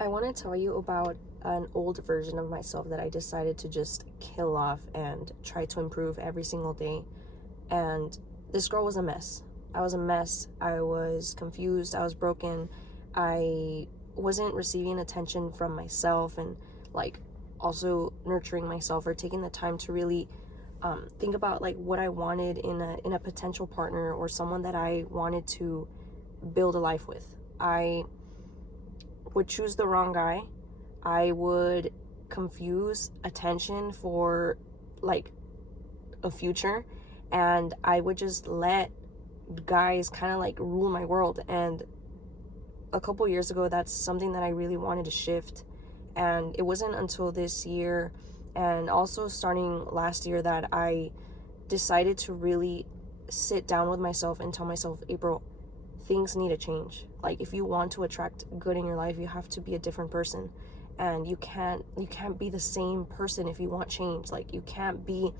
I want to tell you about an old version of myself that I decided to just kill off and try to improve every single day. And this girl was a mess. I was a mess. I was confused. I was broken. I wasn't receiving attention from myself and like also nurturing myself or taking the time to really think about like what I wanted in a potential partner or someone that I wanted to build a life with. I would choose the wrong guy. I would confuse attention for like a future, and I would just let guys kind of like rule my world. And a couple years ago, that's something that I really wanted to shift. And it wasn't until this year and also starting last year that I decided to really sit down with myself and tell myself, April, things need to change. Like if you want to attract good in your life, you have to be a different person. And you can't be the same person if you want change. Like you can't be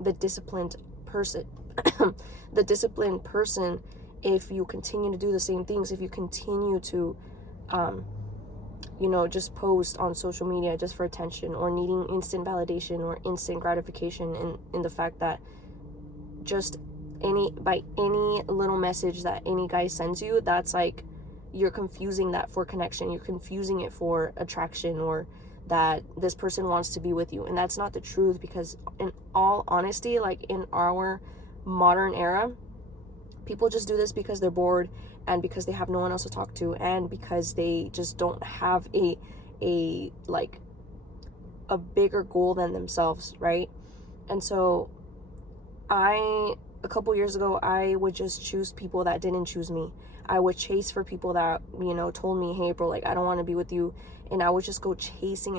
the disciplined person the disciplined person if you continue to do the same things, if you continue to just post on social media just for attention or needing instant validation or instant gratification in the fact that just any little message that any guy sends you, that's like you're confusing that for connection, you're confusing it for attraction, or that this person wants to be with you. And that's not the truth, because in all honesty, like in our modern era, people just do this because they're bored and because they have no one else to talk to and because they just don't have a bigger goal than themselves, right? And so a couple years ago, I would just choose people that didn't choose me. I would chase for people that, told me, hey, bro, like, I don't want to be with you. And I would just go chasing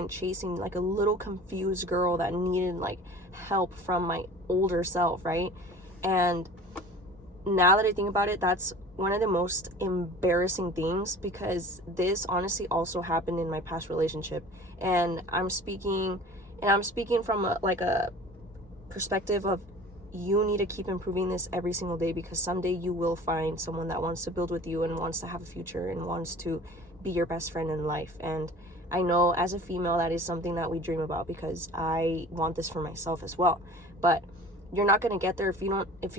like a little confused girl that needed like help from my older self, right? And now that I think about it, that's one of the most embarrassing things, because this honestly also happened in my past relationship. And I'm speaking from a perspective of, you need to keep improving this every single day, because someday you will find someone that wants to build with you and wants to have a future and wants to be your best friend in life. And I know as a female that is something that we dream about, because I want this for myself as well. But you're not going to get there if you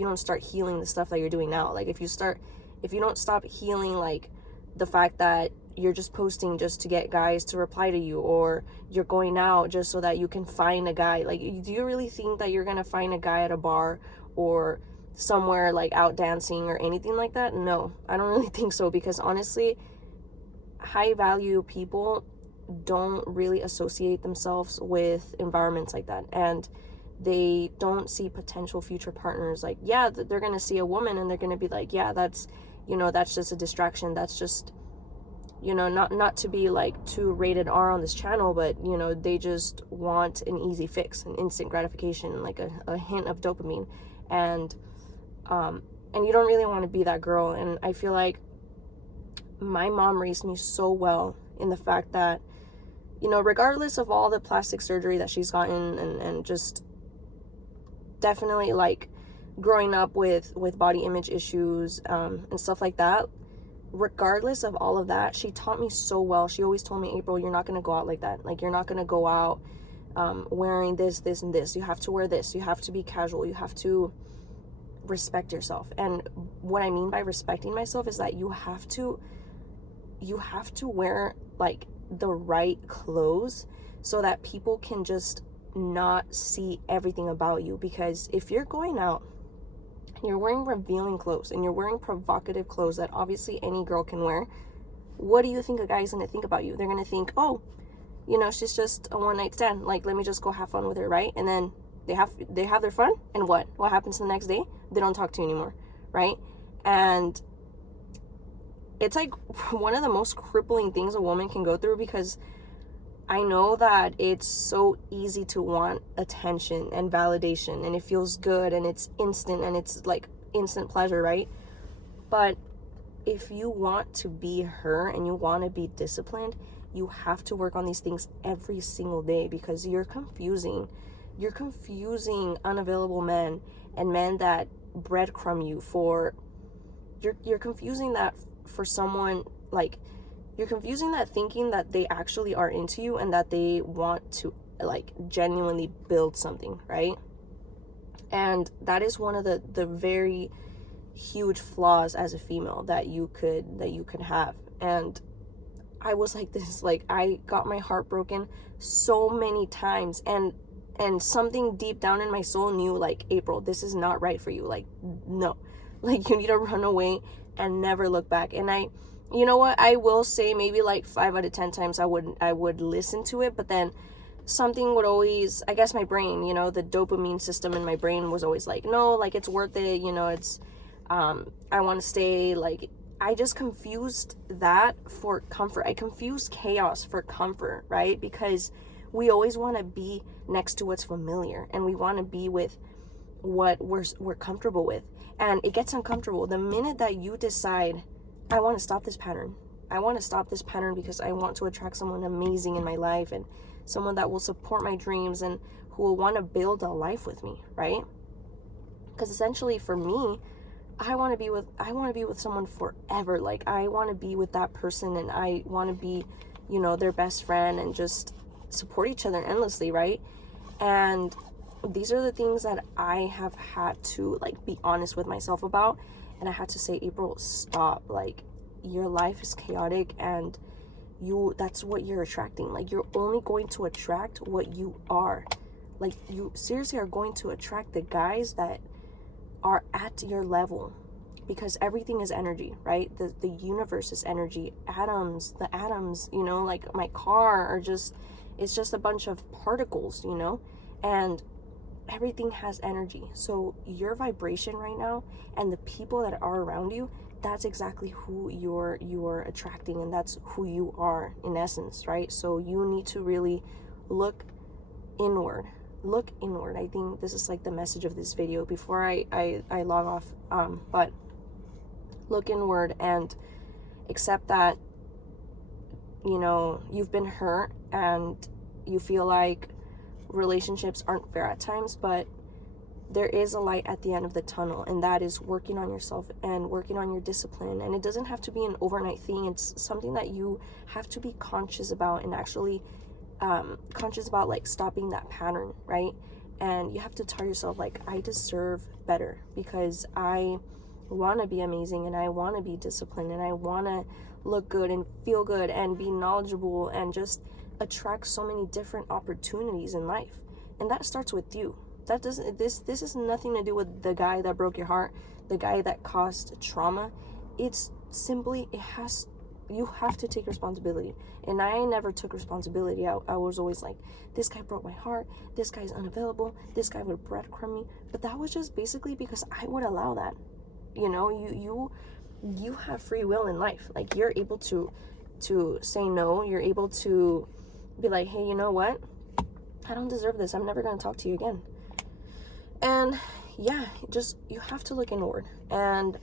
don't start healing the stuff that you're doing now. Like if you don't stop healing like the fact that you're just posting just to get guys to reply to you, or you're going out just so that you can find a guy. Like, do you really think that you're gonna find a guy at a bar or somewhere like out dancing or anything like that? No, I don't really think so, because honestly, high value people don't really associate themselves with environments like that, and they don't see potential future partners. Like, yeah, they're gonna see a woman and they're gonna be like, yeah, that's just a distraction, that's just not to be like too rated R on this channel, but they just want an easy fix, an instant gratification, like a hint of dopamine. And you don't really want to be that girl. And I feel like my mom raised me so well in the fact that, regardless of all the plastic surgery that she's gotten, and just definitely like growing up with body image issues and stuff like that, regardless of all of that, she taught me so well. She always told me, April, you're not going to go out like that. Like, you're not going to go out wearing this, and this. You have to wear this. You have to be casual. You have to respect yourself. And what I mean by respecting myself is that you have to wear like the right clothes so that people can just not see everything about you. Because if you're going out and you're wearing revealing clothes and you're wearing provocative clothes that obviously any girl can wear, what do you think a guy's gonna think about you? They're gonna think, oh, she's just a one-night stand, like, let me just go have fun with her, right? And then they have their fun, and what happens the next day? They don't talk to you anymore, right? And it's like one of the most crippling things a woman can go through, because I know that it's so easy to want attention and validation, and it feels good, and it's instant, and it's like instant pleasure, right? But if you want to be her and you want to be disciplined, you have to work on these things every single day, because you're confusing unavailable men and men that breadcrumb you for, you're confusing that for someone. Like, You're confusing that thinking that they actually are into you and that they want to like genuinely build something, right? And that is one of the very huge flaws as a female that you could have. And I was like this, like I got my heart broken so many times, and something deep down in my soul knew, like, April, this is not right for you. Like, no, like, you need to run away and never look back. And you know what, I will say maybe like 5 out of 10 times I would listen to it, but then something would always, I guess my brain, you know, the dopamine system in my brain was always like, no, like, it's worth it, you know, it's I want to stay. Like, I just confused that for comfort. I confused chaos for comfort, right? Because we always want to be next to what's familiar, and we want to be with what we're comfortable with. And it gets uncomfortable the minute that you decide, I want to stop this pattern. I want to stop this pattern because I want to attract someone amazing in my life, and someone that will support my dreams and who will want to build a life with me, right? Because essentially for me, I want to be with someone forever. Like, I want to be with that person, and I want to be, you know, their best friend, and just support each other endlessly, right? And these are the things that I have had to, like, be honest with myself about. And I had to say, April, stop. Like, your life is chaotic, and that's what you're attracting. Like, you're only going to attract what you are. Like, you seriously are going to attract the guys that are at your level, because everything is energy, right? The universe is energy. The atoms, you know, like my car are just, it's just a bunch of particles, you know, and everything has energy. So your vibration right now and the people that are around you, that's exactly who you're attracting, and that's who you are in essence, right? So you need to really look inward. I think this is like the message of this video before I log off. But look inward and accept that, you know, you've been hurt and you feel like relationships aren't fair at times, but there is a light at the end of the tunnel, and that is working on yourself and working on your discipline. And it doesn't have to be an overnight thing. It's something that you have to be conscious about, and actually conscious about, like, stopping that pattern, right? And you have to tell yourself, like, I deserve better, because I want to be amazing, and I want to be disciplined, and I want to look good and feel good and be knowledgeable and just attract so many different opportunities in life. And that starts with you. That doesn't, this has nothing to do with the guy that broke your heart, the guy that caused trauma. It's simply, you have to take responsibility. And I never took responsibility. I was always like, this guy broke my heart, this guy's unavailable, this guy would breadcrumb me. But that was just basically because I would allow that. You know, you have free will in life. Like, you're able to say no. You're able to be like, hey, you know what, I don't deserve this, I'm never going to talk to you again. And yeah, just, you have to look inward. And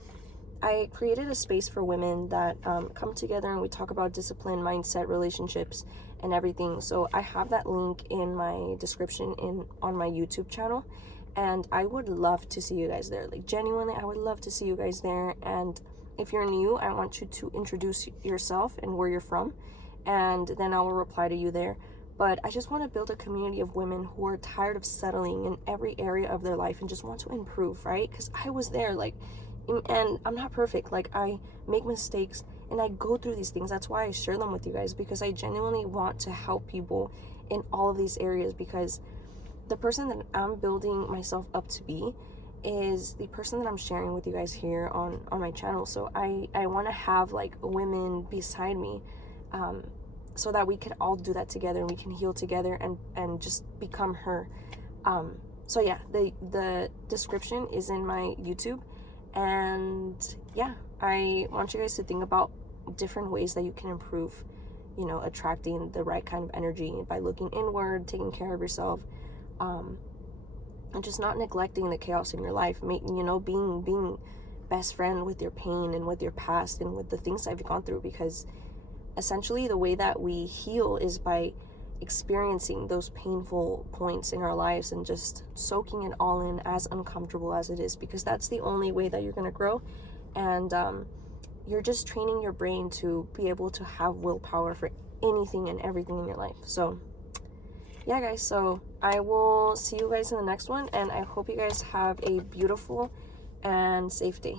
I created a space for women that come together, and we talk about discipline, mindset, relationships, and everything. So I have that link in my description on my YouTube channel, and I would love to see you guys there. Like, genuinely, I would love to see you guys there. And if you're new, I want you to introduce yourself and where you're from, and then I will reply to you there. But I just want to build a community of women who are tired of settling in every area of their life and just want to improve, right? Because I was there, like, and I'm not perfect. Like, I make mistakes and I go through these things. That's why I share them with you guys, because I genuinely want to help people in all of these areas, because the person that I'm building myself up to be is the person that I'm sharing with you guys here on my channel. So I want to have, like, women beside me, so that we could all do that together, and we can heal together and just become her. So yeah, the description is in my YouTube. And yeah, I want you guys to think about different ways that you can improve, you know, attracting the right kind of energy by looking inward, taking care of yourself, and just not neglecting the chaos in your life. You know, being best friend with your pain and with your past and with the things that I've gone through, because essentially the way that we heal is by experiencing those painful points in our lives and just soaking it all in, as uncomfortable as it is, because that's the only way that you're going to grow. And you're just training your brain to be able to have willpower for anything and everything in your life. So yeah, guys, so I will see you guys in the next one, and I hope you guys have a beautiful and safe day.